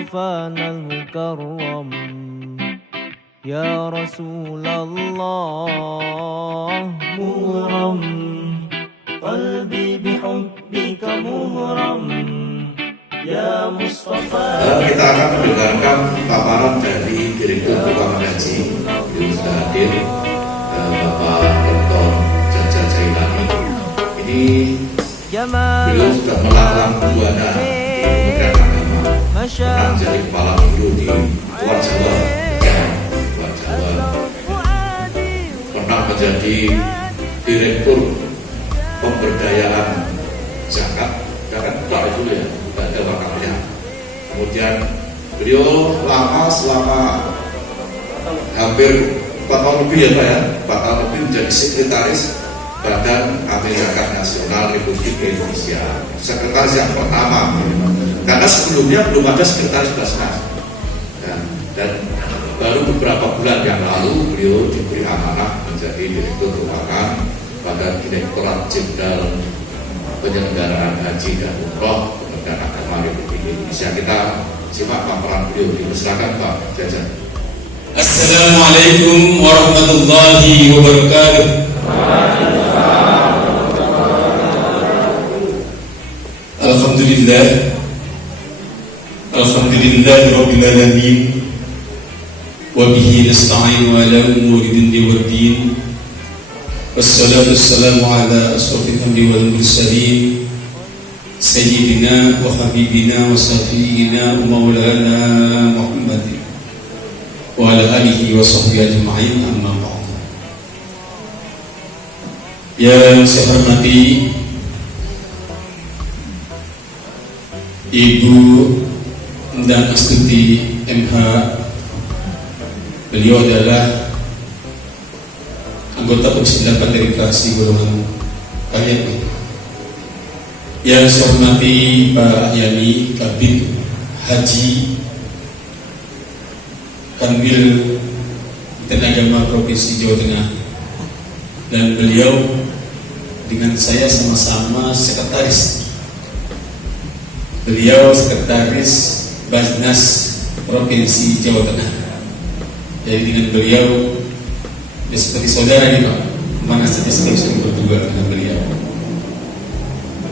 مصطفانا المكرم يا رسول الله مغرم قلبي بحبك مغرم ya Mustafa. Kita akan mendengarkan paparan dari Direktur Keuangan Haji yang sudah hadir, Bapak Dr. Jaja Jailani. Ini beliau sudah melanglang buana di Kementerian Agama, pernah menjadi kepala biro di luar Jawa, pernah menjadi Direktur Pemberdayaan Zakat Pak itu ya. Ada wakalnya. Kemudian beliau selama hampir 4 tahun lebih ya Pak ya, 4 tahun lebih menjadi sekretaris Badan Amil Zakat Nasional Republik Indonesia, sekretaris yang pertama. Karena sebelumnya belum ada sekretaris Basnas. Dan baru beberapa bulan yang lalu beliau diberi amanah menjadi Direktur Keuangan pada Direktorat Jenderal Penyelenggaraan Haji dan Umroh dan Agama Republik Indonesia. Kita simak paparan beliau. Silakan Pak Jaja. Assalamualaikum warahmatullahi wabarakatuh. Alhamdulillah rabbil alamin wa bihi nasta'inu ala umuri dunya waddin. Wassalatu wassalamu ala asrofil anbiya'i wal mursalin Sayyidina wa habibina wa syafi'ina wa maulana Muhammadin wa ala alihi wa sahbihi ajma'in, amma ba'd. Yang saya hormati Ibu Endang Astuti MH, beliau adalah anggota Komisi 8 dari fraksi golongan KYP. Yang saya hormati Pak Yani Kabid Haji Kanwil dan Agama Provinsi Jawa Tengah, dan beliau dengan saya sama-sama sekretaris. Beliau sekretaris Basnas Provinsi Jawa Tengah. Jadi dengan beliau ya seperti saudara nih Pak, mana saja saya bisa berdua dengan beliau.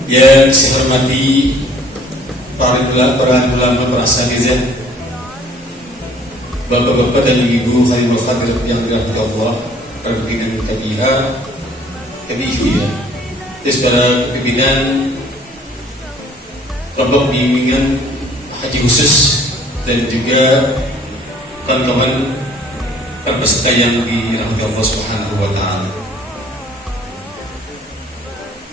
Yang saya hormati para ulama, para asatidzah, bapak-bapak dan ibu khairul khadir yang dirahmati Allah, para pimpinan KBH, KBIH ya, terus para pimpinan kelompok bimbingan haji khusus dan juga kawan-kawan peserta yang dirahmati Allah Subhanahu wa Ta'ala.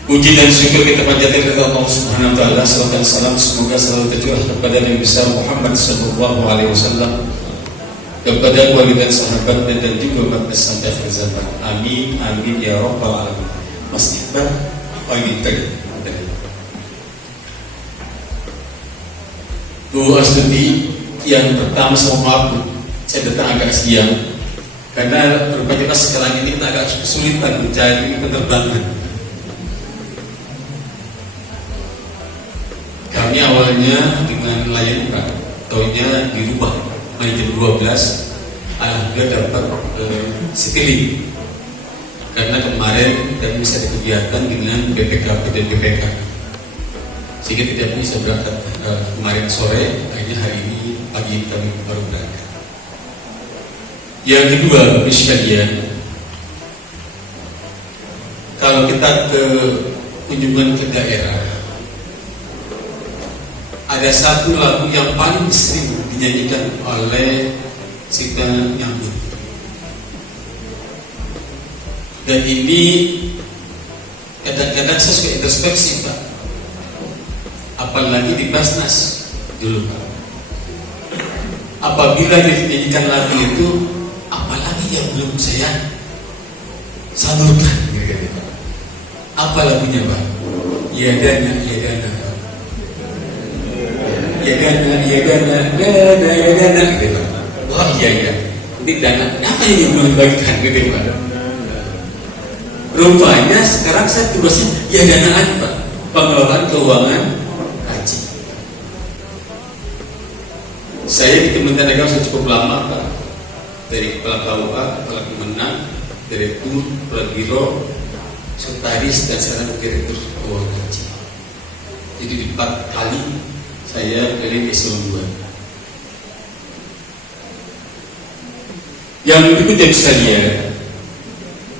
Puji dan syukur kita panjatkan kepada Allah Subhanahu wa Ta'ala. Salawat dan salam semoga selalu tercurah kepada Nabi besar Muhammad sallallahu alaihi wasallam, kepada keluarga dan sahabat dan juga umat sampai akhir zaman. Amin amin ya rabbal alamin. Mas Iqbal, amin tadi. Bu Astuti, yang pertama saya maaf saya datang agak siang karena rupanya sekarang ini kita agak kesulitan mencari penerbangan. Kami awalnya dengan Lion Air, taunya dirubah jam 12. Alhamdulillah dapat sekeliling karena kemarin kami bisa dikegiatan dengan BPKP dan BPK, sehingga tidak bisa berangkat kemarin sore. Akhirnya hari ini pagi kami baru berangkat. Yang kedua, sekalian, kalau kita ke kunjungan ke daerah, ada satu lagu yang paling sering dinyanyikan oleh kita nyambut, dan ini kadang-kadang saya suka introspeksi Pak, apalagi di Basnas dulu Pak, apabila dinyanyikan lagu itu, apalagi yang belum saya salurkan gitu. Apa lagunya Pak? Ya dana gitu. Oh iya. Ini dana apa yang belum dibagikan gitu Pak? Rupanya sekarang saya tugasnya ya danaan Pak, pengelolaan keuangan haji. Saya di Kementerian Agama sudah cukup lama Pak, dari Kepala KUA, Kepala Kemenang, Direktur, Kepala Biro, Sekretaris, dan sekarang Direktur Keuangan Haji. Jadi 4 kali saya dari eselon 2. Yang berikutnya sekalian,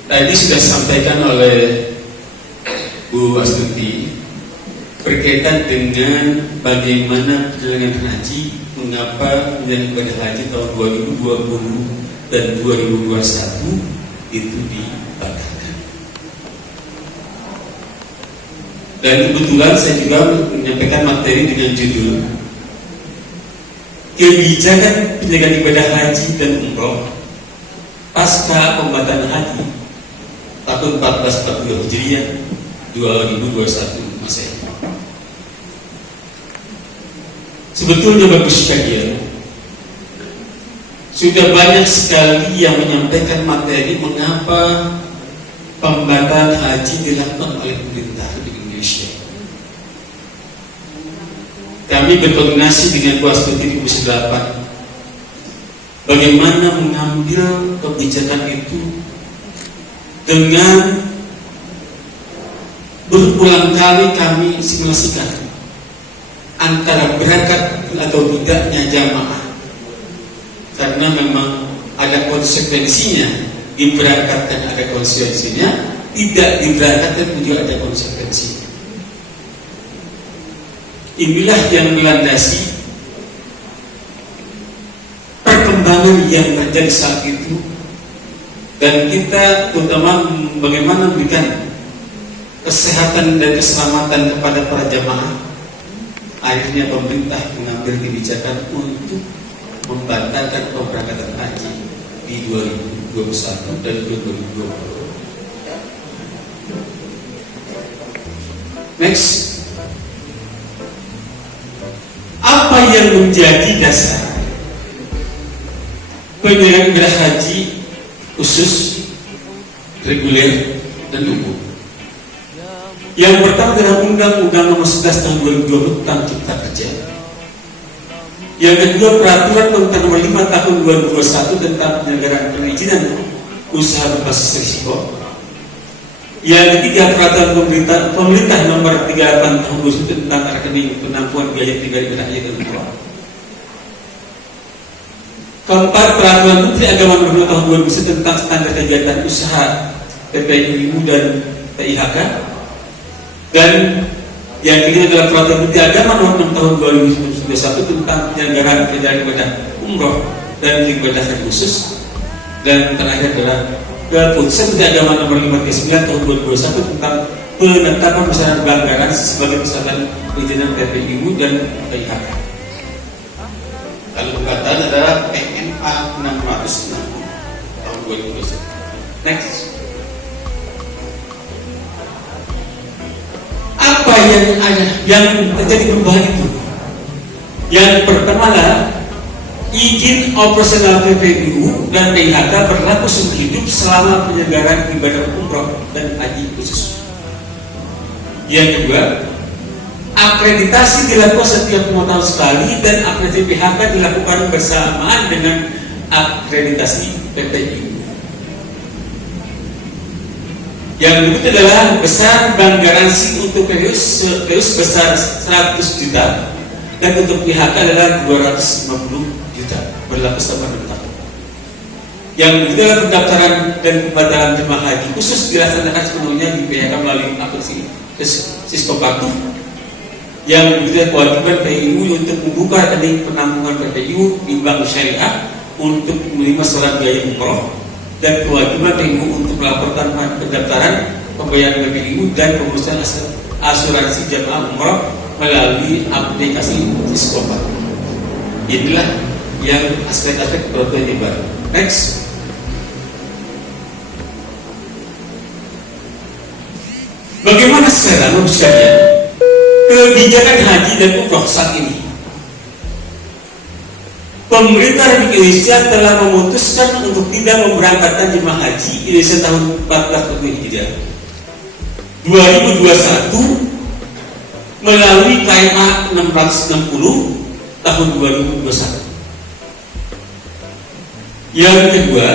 tadi sudah disampaikan oleh Bu Astuti berkaitan dengan bagaimana penyelenggaraan haji, mengapa penyelenggaraan ibadah haji tahun 2020 dan 2021 itu dibatalkan. Dan kebetulan saya juga menyampaikan materi dengan judul Kebijakan Penyelenggaraan Ibadah Haji dan Umroh pasca pembatalan haji tahun 1442 Hijriah 2021 Masehi. Sebetulnya bagus sekalian, sudah banyak sekali yang menyampaikan materi mengapa pembatalan haji dilakukan oleh pemerintah di Indonesia. Kami berkoordinasi dengan Bu Astuti di Komisi 8 bagaimana mengambil kebijakan itu dengan berulang kali kami simulasikan antara berangkat atau tidaknya jamaah, karena memang ada konsekuensinya diberangkatkan, ada konsekuensinya tidak diberangkatkan juga ada konsekuensinya. Inilah yang melandasi perkembangan yang terjadi saat itu, dan kita terutama bagaimana memberikan kesehatan dan keselamatan kepada para jamaah. Akhirnya pemerintah mengambil kebijakan untuk membatalkan pemberangkatan haji di 2021 dan 2020. Next, apa yang menjadi dasar penyelenggaraan ibadah haji khusus, reguler, dan umum? Yang pertama adalah Undang-Undang Nomor 11 Tahun 2020 tentang Cipta Kerja. Yang kedua, Peraturan Pemerintah Nomor 5 Tahun 2021 tentang penyelenggaraan perizinan usaha berbasis risiko. Yang ketiga, Peraturan Pemerintah Nomor 38 Tahun 2021 tentang rekening penampungan biaya pribadi ibadah haji dan umroh. Keempat, Peraturan Menteri Agama Nomor 2 Tahun 2021 tentang standar kegiatan usaha PPIU dan PIHK. Dan yang kelima adalah Peraturan Menteri Agama Nomor 6 Tahun 2021 tentang penyelenggaraan kegiatan ibadah umroh dan ibadah haji khusus. Dan terakhir adalah Keputusan Menteri Agama Nomor 59 Tahun 2021 tentang penetapan besaran anggaran sebagai besaran perizinan PPIU dan PIHK. Kalau perkataan adalah PMA 660 tahun 2021. Next. Apa yang ada yang terjadi perubahan itu? Yang pertama adalah izin operasional PPIU dan PIHK berlaku seumur hidup selama penyelenggaraan ibadah umroh dan haji khusus. Yang kedua, akreditasi dilakukan setiap 5 tahun sekali dan akreditasi PIHK dilakukan bersamaan dengan akreditasi PPIU. Yang berikut adalah besar bank garansi untuk Peus besar 100 juta dan untuk PIHK adalah 250 juta berlaku selama 2 tahun. Yang berikut adalah pendaftaran dan pembatalan jemaah haji khusus dilaksanakan sepenuhnya di PIHK melalui aplikasi Siskopatuh. Yang berikut kewajiban PPIU untuk membuka rekening penampungan PPIU di bank syariah untuk menerima setoran biaya umroh, dan kewajiban PPIU untuk melaporkan pendaftaran pembayaran PPIU dan pengurusan asuransi jamaah umroh melalui aplikasi Siskopatuh. Inilah yang aspek-aspek peraturan yang baru. Next. Bagaimana sekarang menurut sekalian kebijakan haji dan umroh saat ini? Pemerintah Republik Indonesia telah memutuskan untuk tidak memberangkatkan jemaah haji Indonesia tahun 1442 Hijriah 2021 melalui KMA 660 tahun 2021. Yang kedua,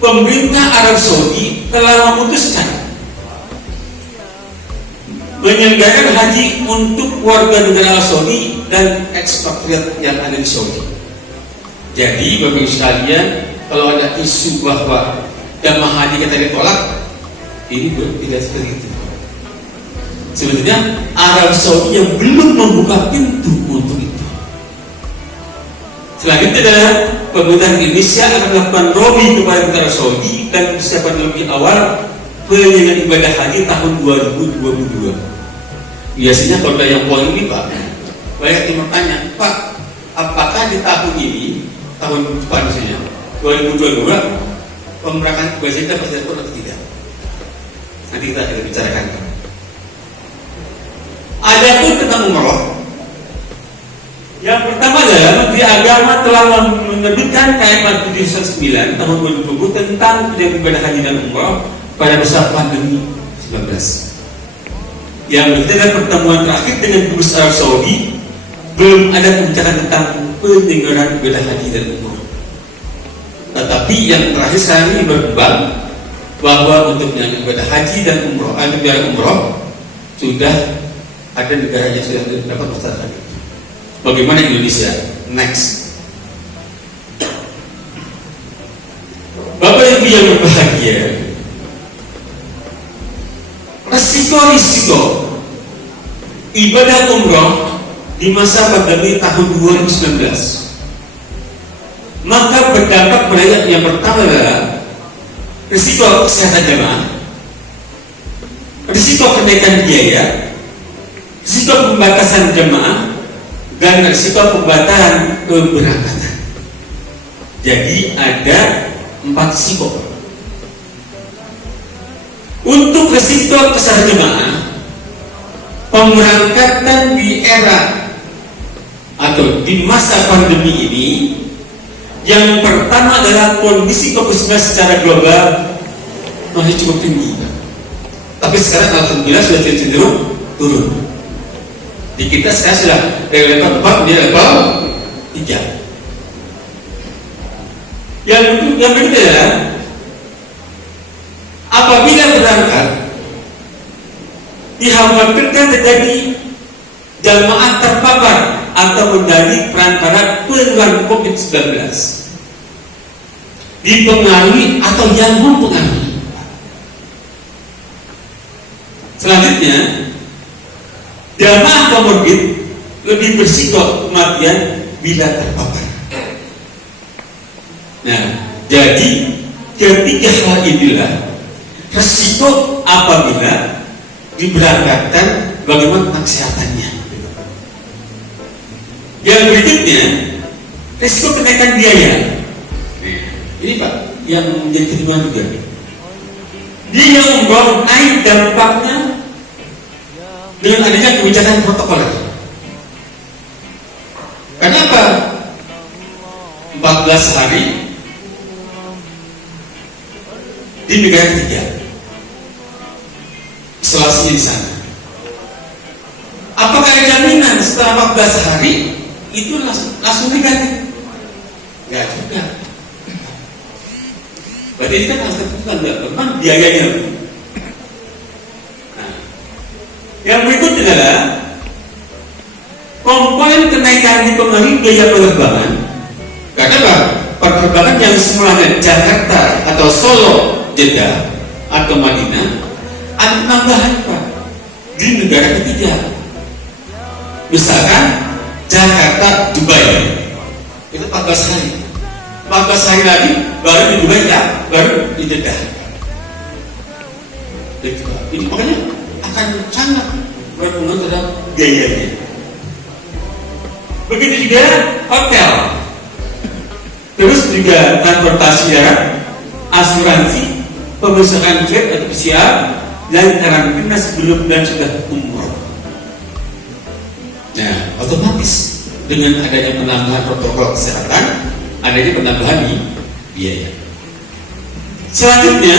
pemerintah Arab Saudi telah memutuskan menyelenggarakan haji untuk warga negara Arab Saudi dan ekspatriat yang ada di Saudi. Jadi Bapak Ibu sekalian, kalau ada isu bahwa jamaah haji kita ditolak, ini tidak seperti itu. Sebetulnya Arab Saudi yang belum membuka pintu untuk itu. Selanjutnya adalah pemerintah Indonesia akan melakukan lobby kepada negara Saudi dan persiapan lebih awal penyelenggaraan ibadah haji tahun 2022. Biasanya kalau ada yang poin ini Pak, banyak yang bertanya, Pak, apakah di tahun ini, tahun depan misalnya 2022, pemerakan kebiasaan kita pasti dilakukan atau tidak? Nanti kita akan bicarakan. Adapun tentang umroh, yang pertama adalah Menteri Agama telah menerbitkan KM 709 tahun 2020 tentang ibadah haji dan umroh pada masa pandemi 19. Yang berikutnya adalah pertemuan terakhir dengan Dubes Arab Saudi, belum ada kebijakan tentang penyelenggaraan ibadah haji dan umroh. Tetapi yang terakhir sekarang ini berkembang bahwa untuk yang ibadah haji dan umroh, sudah ada negara yang sudah dapat melaksanakan itu. Bagaimana Indonesia? Next. Bapak Ibu yang berbahagia, resiko-resiko ibadah umroh di masa pandemi tahun 2019, maka berdampak pada yang pertama adalah risiko kesehatan jemaah, risiko kenaikan biaya, risiko pembatasan jemaah, dan risiko pembatalan keberangkatan. Jadi ada 4 risiko. Untuk risiko kesehatan jemaah, pemberangkatan di era atau di masa pandemi ini, yang pertama adalah kondisi COVID-19 secara global masih cukup tinggi. Tapi sekarang alhamdulillah sudah cenderung turun. Di kita sekarang sudah dari level 4 menjadi level 3. Yang berikutnya adalah apabila berangkat dikhawatirkan terjadi jamaah terpapar atau menjadi perantara penularan COVID-19, dipengaruhi atau yang mempengaruhi. Selanjutnya, jamaah komorbid lebih berisiko kematian bila terpapar. Nah, jadi ketiga hal inilah resiko apabila diberangkatkan, bagaimana tentang kesehatannya. Yang berikutnya, resiko kenaikan biaya. Ini Pak, yang menjadi pertimbangan juga. Dia umroh naik dampaknya dengan adanya kebijakan protokoler. Kenapa? 14 hari di negara ketiga, isolasinya di sana. Apakah ada jaminan setelah 14 hari itu langsung negatif? Enggak juga. Berarti ini kan harus tentukan memang biayanya. Nah, yang berikutnya adalah komponen kenaikan dipengaruhi biaya penerbangan. Karena apa? Penerbangan yang semulanya Jakarta atau Solo, Jeddah atau Madinah ada penambahan Pak di negara ketiga. Misalkan Jakarta Dubai itu 14 hari. 14 hari lagi baru di Dubai, ya, baru di Jeddah. Ini makanya akan sangat berpengaruh terhadap biayanya. Begitu juga hotel, terus juga transportasi darat, asuransi, pemeriksaan swab atau PCR, dan karantina sebelum dan sudah umroh. Nah, otomatis dengan adanya penambahan protokol kesehatan, adanya penambahan biaya. Selanjutnya,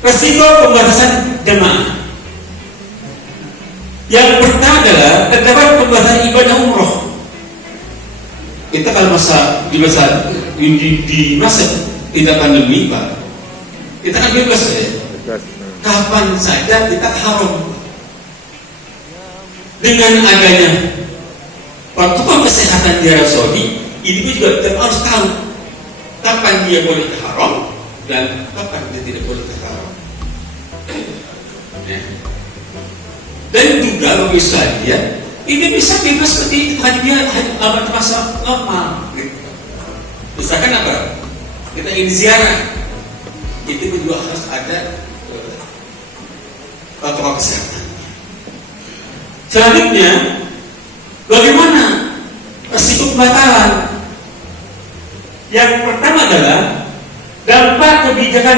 resiko pembatasan jemaah. Yang pertama adalah terdapat pembatasan ibadah umroh. kita kalau di masa tidak pandemi Pak, kita kan bebas ya. Kapan saja kita haram. Dengan adanya protokol kesehatan di Arab Saudi, ini juga kita harus tahu kapan dia boleh haram dan kapan dia tidak boleh haram. Ya. Dan juga bagi sekalian, ini bisa bebas seperti hadiah abad masa normal. Gitu. Misalkan apa? Kita ingin ziarah, itu juga harus ada protokol kesehatan. Selanjutnya, bagaimana resiko pembatalan? Yang pertama adalah dampak kebijakan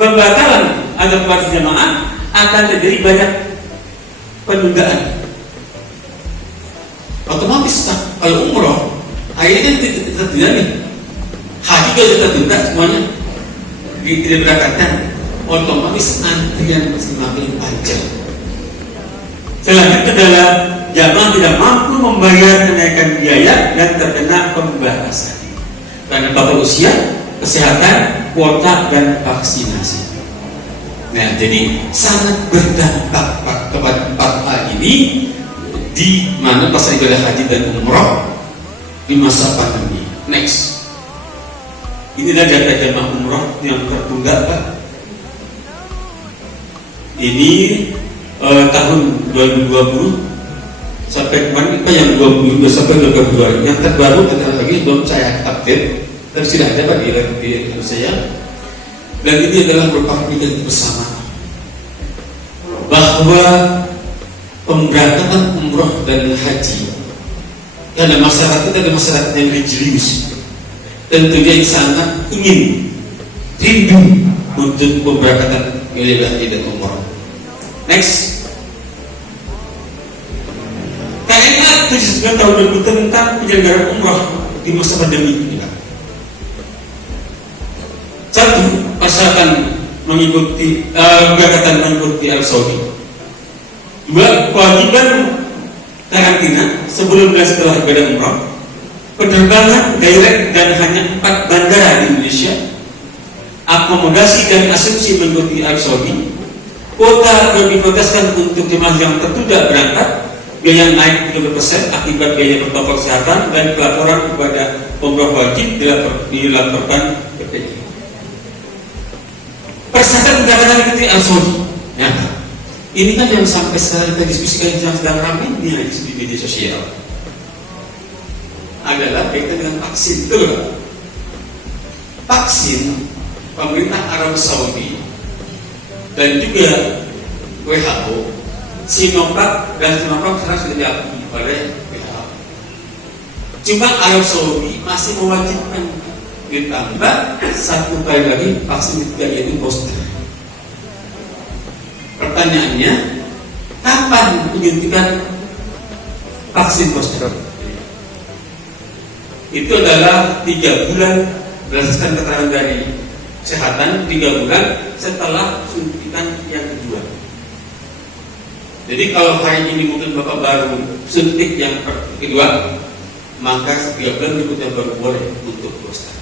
pembatalan atau pembatalan jamaah akan terjadi banyak penundaan. Otomatis kalau umroh, akhirnya tertunda nih. Haji juga tertunda semuanya, tidak berangkatkan. Otomatis antrian semakin panjang. Selanjutnya adalah jamaah tidak mampu membayar kenaikan biaya dan terkena pembatasan karena faktor usia, kesehatan, kuota, dan vaksinasi. Nah, jadi sangat berdampak kepada 4 hal ini di mana pasal ibadah haji dan umroh di masa pandemi. Next, inilah data jamaah umroh yang tertunda Pak. Ini tahun 2020 sampai kemarin Pak yang 22 sampai 22 yang terbaru kata lagi belum saya update, tapi sudah ada Pak di saya. Dan ini adalah merupakan kita bersama bahwa pemberangkatan umroh dan haji karena masyarakat kita adalah masyarakat yang religius, tentunya yang sangat ingin rindu untuk pemberangkatan ibadah haji dan umroh. Next, KNA 79 tahun 2000 tentang penyelenggaraan umroh di masa pandemi ini. Satu, persyaratan mengikuti keberangkatan mengikuti Arab Saudi. Dua, kewajiban karantina sebelum dan setelah ibadah umroh. Penerbangan direct dan hanya 4 bandara di Indonesia. Akomodasi dan asumsi mengikuti Arab Saudi. Kuota yang diprotes,kan untuk jemaah yang tertunda berangkat, biaya naik 30% akibat biaya protokol kesehatan dan pelaporan kepada umroh wajib dilaporkan PPI. Persyaratan keberangkatan ikuti Arab Saudi. Ya, ini kan yang sampai sekarang kita diskusikan yang sedang ramai di media sosial adalah kaitan dengan vaksin. Betul. Vaksin pemerintah Arab Saudi dan juga WHO, Sinovac dan Sinovac sekarang sudah diakui oleh WHO. Cuma Arab Saudi masih mewajibkan ditambah 1 kali lagi vaksin ketiga yaitu booster. Pertanyaannya, kapan penyuntikan vaksin booster? Itu adalah 3 bulan berdasarkan keterangan dari kesehatan, 3 bulan setelah suntikan yang kedua. Jadi kalau hari ini mungkin Bapak baru suntik yang kedua, maka 3 bulan berikutnya baru boleh untuk booster.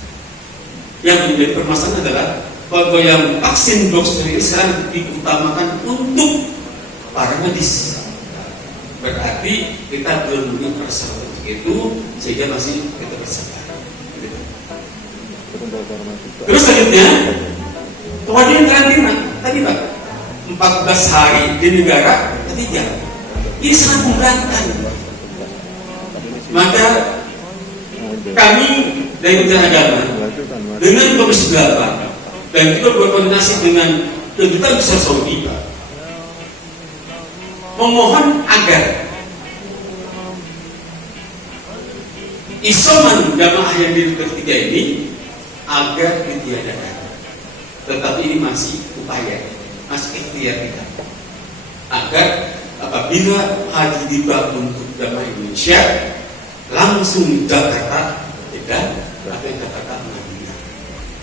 Yang menjadi permasalahan adalah bahwa yang vaksin booster ini sekarang diutamakan untuk para medis. Berarti kita belum punya persyaratan untuk itu, sehingga masih kita bersabar. Terus selanjutnya, kewajiban karantina tadi Pak, 14 hari di negara ketiga. Ini sangat memberatkan. Maka kami dari Kementerian Agama dengan Komisi 8 dan juga berkoordinasi dengan Kedutaan Besar Saudi memohon agar isoman jamaah yang di ketiga ini agar ditiadakan. Tetapi ini masih upaya, masih ikhtiar kita agar apabila haji tiba untuk jamaah Indonesia langsung Jakarta tidak atau Jakarta Madinah,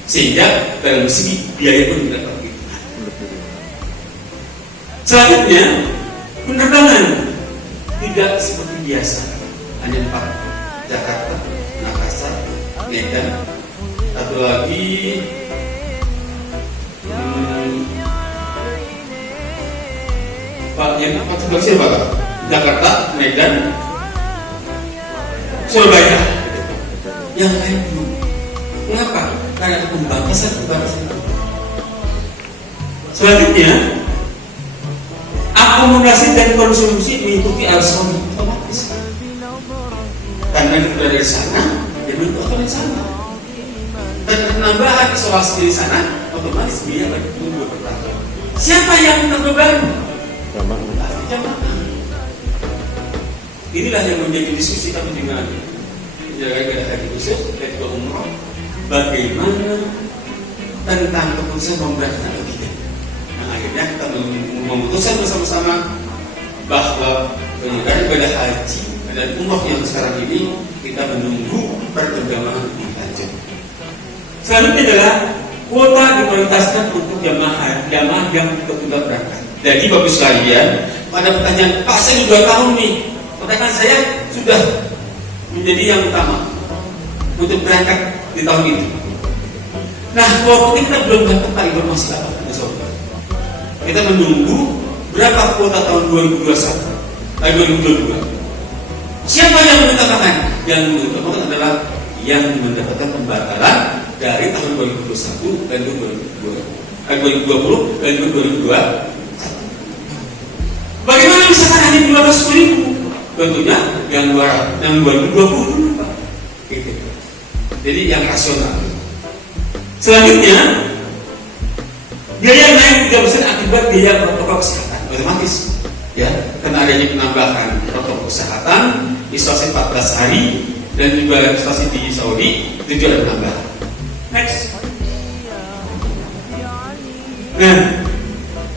sehingga dalam segi biaya pun tidak terhitung. Selanjutnya, penerbangan tidak seperti biasa, hanya 4 Jakarta Medan. Satu lagi Pak, yang satu siapa Pak? Jakarta, Medan, Surabaya. Yang lain belum. Mengapa? Karena ada pembatasan. Selanjutnya, akomodasi dan konsumsi mengikuti arus otomatis. Karena itu berada di sana, dia menuntut di sana. Dan penambahan isolasi di sana, otomatis biaya bagi penduduk bertambah. Siapa yang terbebani? Jamaah. Inilah yang menjadi diskusi kami dengan penyelenggara haji khusus dan juga umroh. Bagaimana tentang keputusan memberangkatkan atau tidak? Nah, akhirnya kita memutuskan bersama-sama bahwa penyelenggara ibadah haji dan umroh yang sekarang ini kita menunggu perkembangan lebih lanjut. Selanjutnya adalah kuota diprioritaskan untuk jamaah yang tertunda berangkat. Jadi bagus sekalian, pada pertanyaan, Pak saya 2 tahun nih, pertanyaan saya sudah menjadi yang utama untuk berangkat di tahun ini. Nah, waktu kita belum dapat informasi apa-apa, kita menunggu berapa kuota tahun 2022. Siapa yang menetapkan? Yang menetapkan adalah yang mendapatkan pembatalan dari tahun 2021 dan 2020 dan 2022. Bagaimana misalkan hanya 15.000? Tentunya yang 2020 dulu Pak. Gitu. Jadi yang rasional. Selanjutnya, biaya naik 3% akibat biaya protokol kesehatan otomatis. Ya, karena adanya penambahan protokol kesehatan, isolasi 14 hari dan juga isolasi di Saudi itu juga ada penambahan. Next. Nah,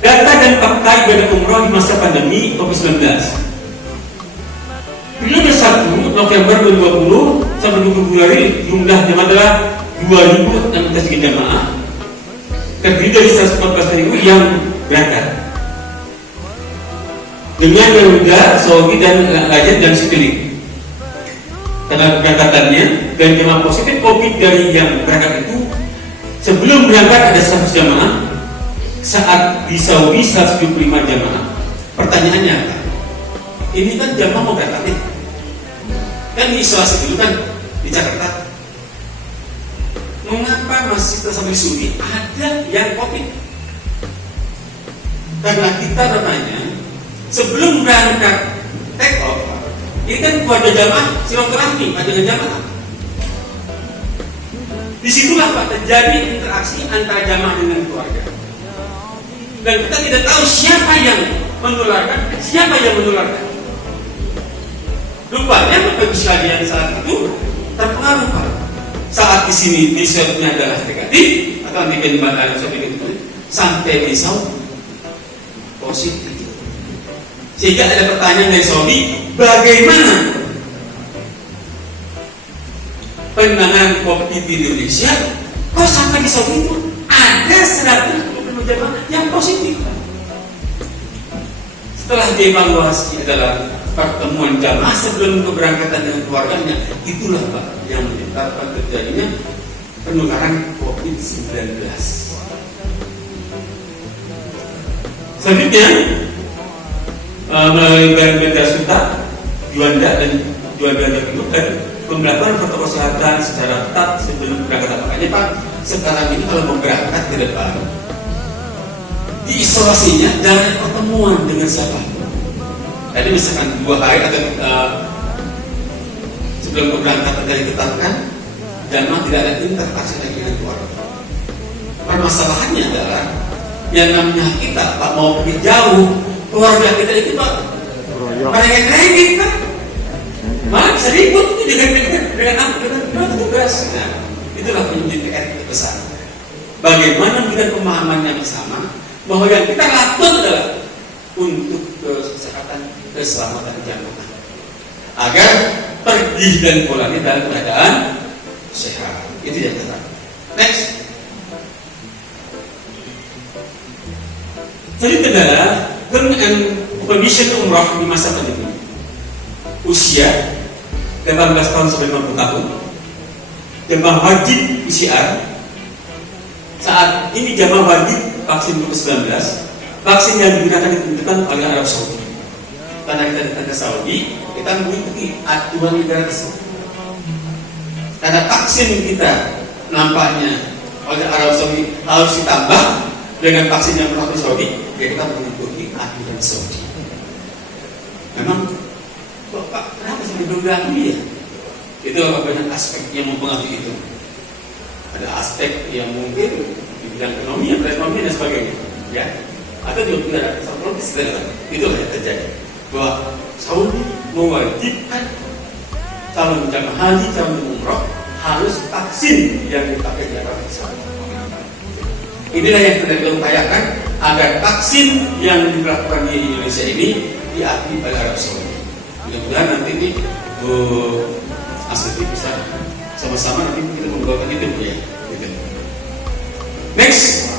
data dan fakta ibadah umroh di masa pandemi COVID-19. Periode 1 November 2020 sampai 20 Februari jumlah jemaah adalah 2.063 jemaah, terdiri dari 114.000 yang berangkat dengan Garuda, Saudi dan Lion dan Citylink. Karena keberangkatannya dan jemaah positif COVID dari yang berangkat itu sebelum berangkat ada 100 jemaah. Saat di Saudi 175 jamaah. Pertanyaannya apa? Ini kan jamaah mau berangkat nih. Kan isolasi dulu kan di Jakarta. Mengapa masih sampai di Saudi ada yang COVID? Karena kita namanya sebelum berangkat take off, ini kan keluarga jamaah silaturahmi dengan jamaah. Disitulah Pak terjadi interaksi antara jamaah dengan keluarga. Dan kita tidak tahu siapa yang menularkan, Rupanya Bapak sekalian saat itu terpengaruh Pak. Saat di sini di swabnya adalah negatif atau antigen sampai di Saudi positif. Sehingga ada pertanyaan dari Saudi, bagaimana penanganan COVID di Indonesia? Kok sampai di Saudi itu ada 120 jamaah yang positif? Setelah dievaluasi adalah pertemuan jamaah sebelum keberangkatan dengan keluarganya, itulah Pak yang menyebabkan terjadinya penularan COVID-19. Selanjutnya melalui Bendera Suta, Juanda dan pemberlakuan protokol kesehatan secara ketat sebelum berangkat. Makanya Pak, sekarang ini kalau mau berangkat ke depan, diisolasinya jangan pertemuan dengan siapa. Tadi misalkan 2 hari atau sebelum keberangkatan dari ketatkan, jamaah tidak ada interaksi lagi dengan keluarga. Permasalahannya adalah yang namanya kita Pak mau pergi jauh, keluarga kita itu Pak merengek-rengek Pak, malah bisa ribut dengan tugas. Nah, itulah menjadi PR besar. Bagaimana kita pemahaman yang bersama bahwa yang kita lakukan adalah untuk kesehatan keselamatan jamaah agar pergi dan pulangnya dalam keadaan sehat. Itu yang kita. Next. Selanjutnya adalah term and condition umrah di masa pandemi. Usia 18 tahun sampai 50 tahun, jamaah wajib PCR. Saat ini jamaah wajib vaksin COVID-19, vaksin yang digunakan ditentukan oleh Arab Saudi. Karena kita datang ke Saudi, kita mengikuti aturan negara tersebut. Karena vaksin kita nampaknya oleh Arab Saudi harus ditambah dengan vaksin yang berlaku di Saudi, ya kita mengikuti aturan Saudi. Memang, Pak, kenapa sih dibilang ya? Itu banyak aspek yang mempengaruhi itu. Ada aspek yang mungkin di bidang ekonomi, perekonomian dan sebagainya, ya. Atau juga tidak ada psikologis dan itulah yang terjadi. Bahwa Saudi mewajibkan calon jamaah haji, calon umroh harus vaksin yang dipakai di Arab Saudi. Inilah yang kita upayakan agar vaksin yang dilakukan di Indonesia ini diakui oleh Arab Saudi. Mudah-mudahan nanti ini Bu Astuti bisa sama-sama nanti kita membawakan itu ya. Next,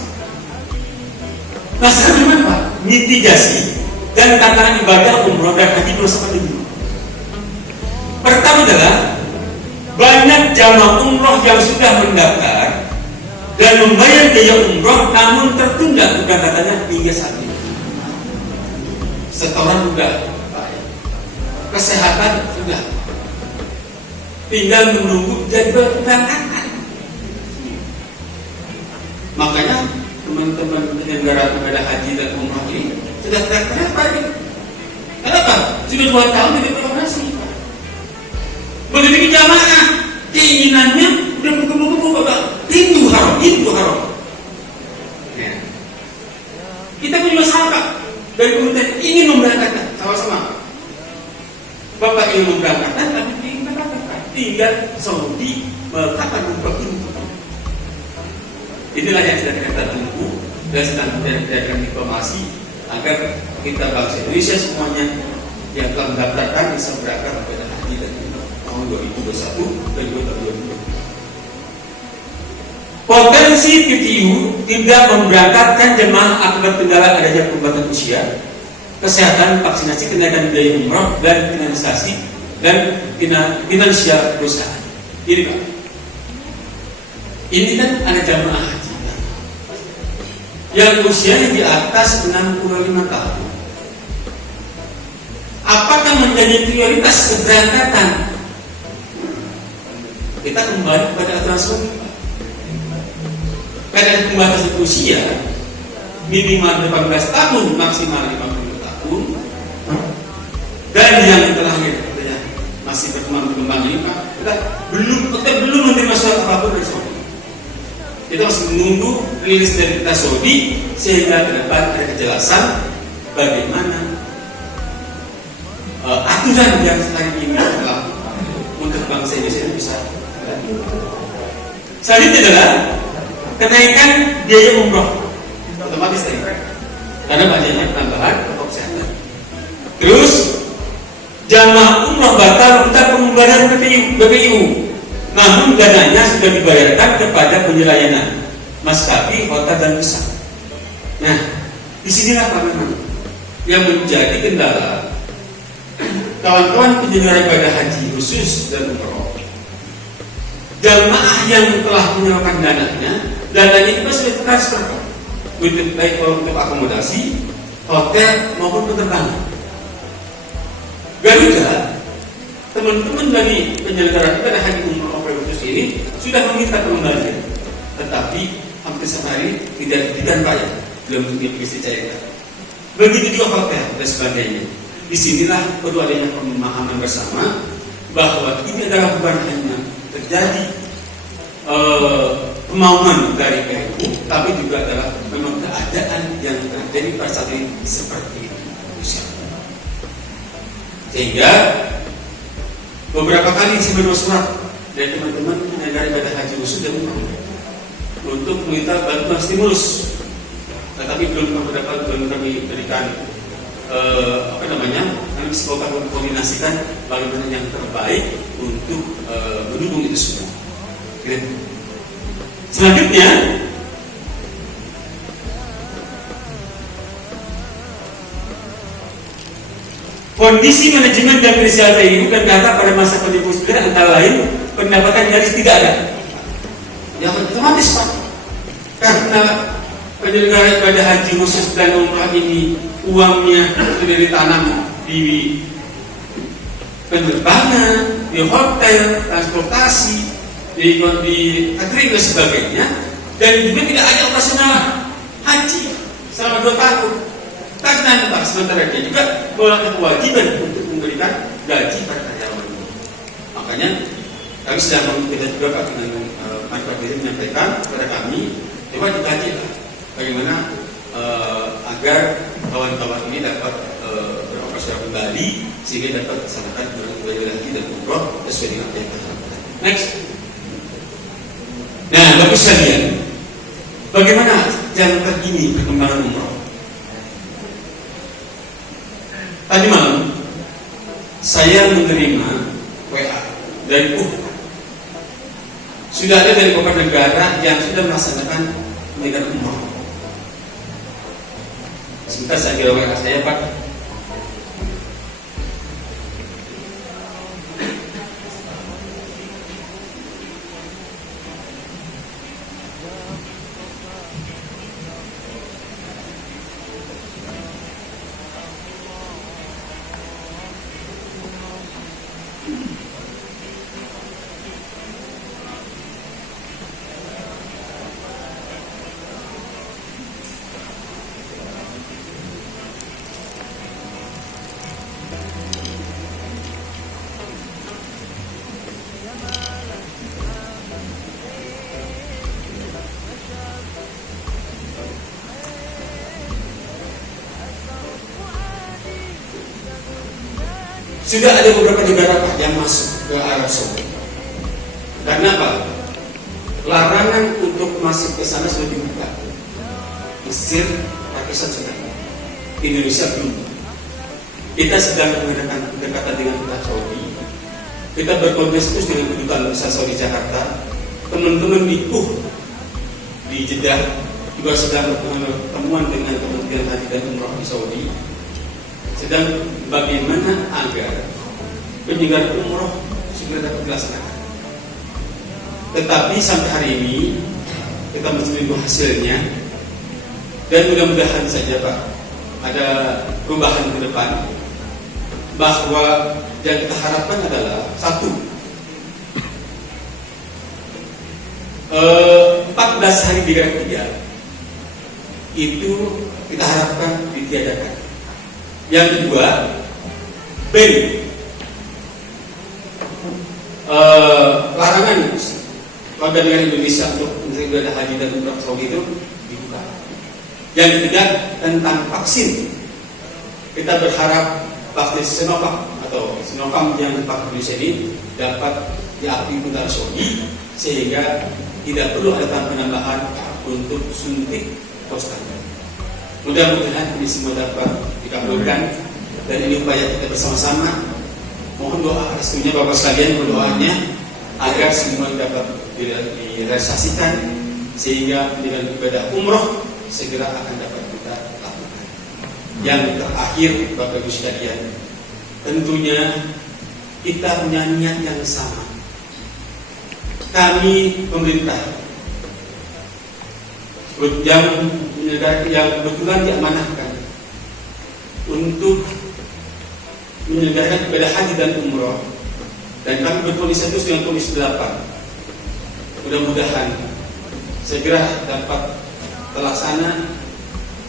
masalah gimana Pak? Mitigasi dan tantangan ibadah umroh dan haji bersama dulu. Pertama adalah banyak jamaah umroh yang sudah mendaftar dan membayar biaya umroh namun tertunda keberangkatannya hingga saat ini. Setoran sudah, kesehatan sudah, tinggal menunggu jadwal keberangkatan. Makanya teman-teman penyelenggara ibadah haji dan umroh ini sudah kenapa ini? Kenapa? Sudah 2 tahun tidak beroperasi. Begitu jamaah keinginannya udah kumpul-kumpul Bapak, itu haram. Ya. Kita pun juga sahabat dari komunitas ingin memberangkatkan sama-sama. Bapak ingin memberangkatkan tapi ingin memberangkatkan. Tinggal Saudi kapan umroh itu. Inilah yang sedang kita tunggu dan sedang kita informasi agar kita bangsa Indonesia semuanya yang telah mendaftarkan bisa berangkat pada haji dan tahun 2021 dan 2022. Potensi PTU tidak memberangkatkan jemaah akibat kendala adanya perubahan usia, kesehatan, vaksinasi, kenaikan biaya umroh dan finalisasi dan finansial perusahaan. Ini Pak. Ini kan ada jemaah haji yang usianya di atas 65 tahun. Apakah menjadi prioritas keberangkatan? Kita kembali kepada aturan Saudi. Karena pembatasan usia minimal 18 tahun, maksimal 50 tahun, dan yang terakhir masih berkembang ini Pak, kita belum menerima surat apapun dari Saudi. Kita masih menunggu rilis dari kita Saudi sehingga ke depan ada kejelasan bagaimana aturan yang sekarang ini berlaku untuk bangsa Indonesia ini bisa. Selanjutnya adalah kenaikan biaya umroh otomatis tadi karena banyaknya penambahan protokol kesehatan. Terus jamaah umroh batal kita pengembalian BPIU. Namun dananya sudah dibayarkan kepada penyelayanan maskapai, hotel dan pusat. Nah, disinilah Pak memang yang menjadi kendala kawan-kawan penyelenggara ibadah haji khusus dan umroh. Jamaah yang telah menyalurkan dananya itu sudah transfer baik untuk akomodasi, hotel maupun penerbangan. Garuda, teman-teman dari penyelenggara ibadah haji umroh khusus ini sudah meminta pengembalian, tetapi hampir sehari tidak diberikan Pak ya, belum bisa cairkan. Begitu juga hotel dan sebagainya. Disinilah perlu adanya pemahaman bersama bahwa ini adalah bukan hanya terjadi kemauan dari PNU, tapi juga adalah memang keadaan yang terjadi pada saat ini seperti itu. Sehingga beberapa kali saya menerima surat dari teman-teman penyelenggara ibadah haji khusus dan umroh untuk meminta bantuan stimulus, tetapi belum kami berikan kami semoga mengkoordinasikan bagaimana yang terbaik untuk mendukung itu semua. Selanjutnya, kondisi manajemen dan finansial TIU dan data pada masa pandemi antara lain pendapatan nyaris tidak ada. ya otomatis Pak, karena penyelenggara ibadah haji khusus dan umrah ini uangnya sudah ditanam di penerbangan, di hotel, transportasi, di catering dan sebagainya, dan juga tidak ada operasional haji selama 2 tahun. Karena Pak, sementara dia juga melakukan kewajiban untuk memberikan gaji pada karyawan. Makanya kami sedang kita juga Pak dengan Pak Presiden menyampaikan kepada kami, coba dikaji lah bagaimana agar kawan-kawan ini dapat beroperasional kembali sehingga dapat melaksanakan ibadah haji dan umroh sesuai dengan apa yang kita harapkan. Next. Nah, Bapak sekalian, bagaimana jalan terkini perkembangan umroh? Tadi malam saya menerima WA dari sudah ada dari beberapa negara yang sudah melaksanakan ibadah umroh. Sebentar saya kira WA saya Pak. Sudah ada beberapa negara Pak yang masuk ke Arab Saudi. Karena apa? Larangan untuk masuk ke sana sudah dibuka. Mesir, Pakistan sudah, Indonesia belum. Kita sedang mengadakan pendekatan dengan Arab Saudi. Kita berkoordinasi terus dengan kedutaan besar Saudi Jakarta. Teman-teman di Jeddah juga sedang pertemuan dengan Kementerian Haji dan Umrah di Saudi. Sedang bagaimana agar penyelenggaraan umroh segera dapat dilaksanakan. Tetapi sampai hari ini kita masih menunggu hasilnya, dan mudah-mudahan saja Pak ada perubahan ke depan, bahwa yang kita harapkan adalah 14 hari di Grand 3 itu kita harapkan ditiadakan. Yang kedua, larangan warga negara Indonesia untuk beribadah haji dan umrah Saudi itu dibuka. Yang ketiga, tentang vaksin, kita berharap vaksin Sinovac atau Sinovac yang dipakai Indonesia ini dapat diakui oleh Saudi sehingga tidak perlu ada penambahan untuk suntik post-COVID. Mudah-mudahan ini semua dapat dikabulkan, dan ini upaya kita bersama-sama. Mohon doa restunya Bapak sekalian, berdoanya agar semua dapat direalisasikan sehingga dengan ibadah umroh segera akan dapat kita lakukan. Yang terakhir Bapak Ibu sekalian, tentunya kita punya niat yang sama. Kami pemerintah yang kebetulan diamanahkan untuk menyelenggarakan ibadah haji dan umroh, dan kami berkoordinasi terus dengan Komisi 8. Mudah-mudahan segera dapat terlaksana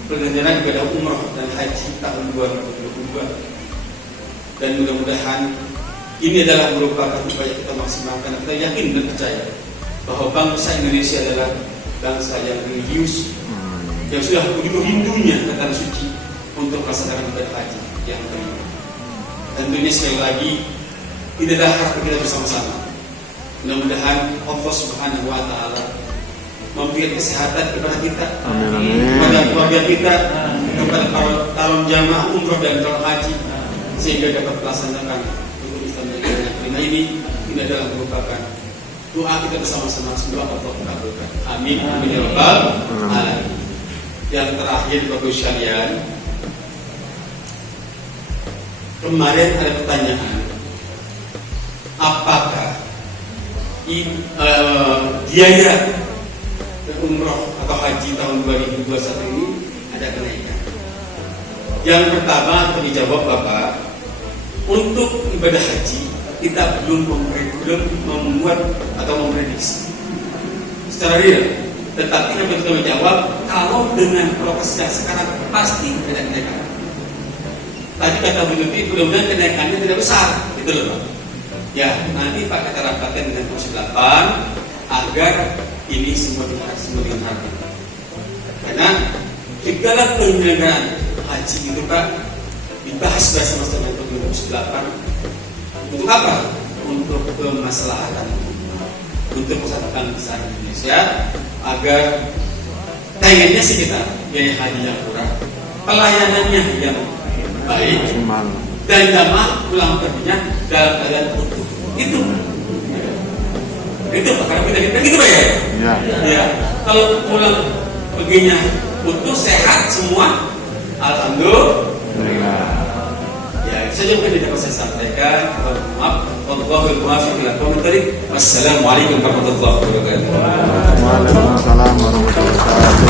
penyelenggaraan ibadah umroh dan haji tahun 2022, dan mudah-mudahan ini adalah merupakan upaya kita maksimalkan. Kita yakin dan percaya bahwa bangsa Indonesia adalah bangsa yang religius, yang sudah begitu rindunya ke tanah suci untuk melaksanakan ibadah haji yang terima. Tentunya sekali lagi ini adalah harapan kita bersama-sama. Mudah-mudahan Allah Subhanahu Wa Taala memberikan kesehatan kepada kita, kepada keluarga kita, kepada para calon jamaah umroh dan calon haji, sehingga dapat melaksanakan untuk Islam yang terima ini. Ini adalah merupakan doa kita bersama-sama, semoga Allah mengabulkan. Amin. Amin ya rabbal alamin. Yang terakhir Bapak sekalian, kemarin ada pertanyaan, apakah biaya umroh atau haji tahun 2021 ini ada kenaikan. Yang pertama tadi jawab Bapak, untuk ibadah haji kita belum membuat atau memprediksi secara real. Tetapi kami sudah menjawab kalau dengan proses yang sekarang pasti ada kenaikan. Tadi kata Bu Lutfi, mudah-mudahan kenaikannya tidak besar, gitu loh Pak. Ya, nanti Pak kita rapatkan dengan Komisi 8 agar ini semua dengan hati. Karena segala penyelenggaraan haji itu Pak dibahas bersama-sama dengan Komisi 8. Untuk apa? Untuk kemaslahatan, untuk persatuan besar Indonesia, agar pengennya sih kita biaya haji yang murah, pelayanannya yang baik, dan jamaah pulang perginya dalam keadaan utuh. Itu Pak, karena kita gitu Pak ya? Ya. Kalau pulang perginya utuh, sehat semua, alhamdulillah. Ya, itu saja mungkin dapat saya sampaikan. Maaf, wallahul muwaffiq ila aqwamit thoriq. Wassalamualaikum warahmatullahi wabarakatuh. Waalaikumsalam warahmatullahi wabarakatuh.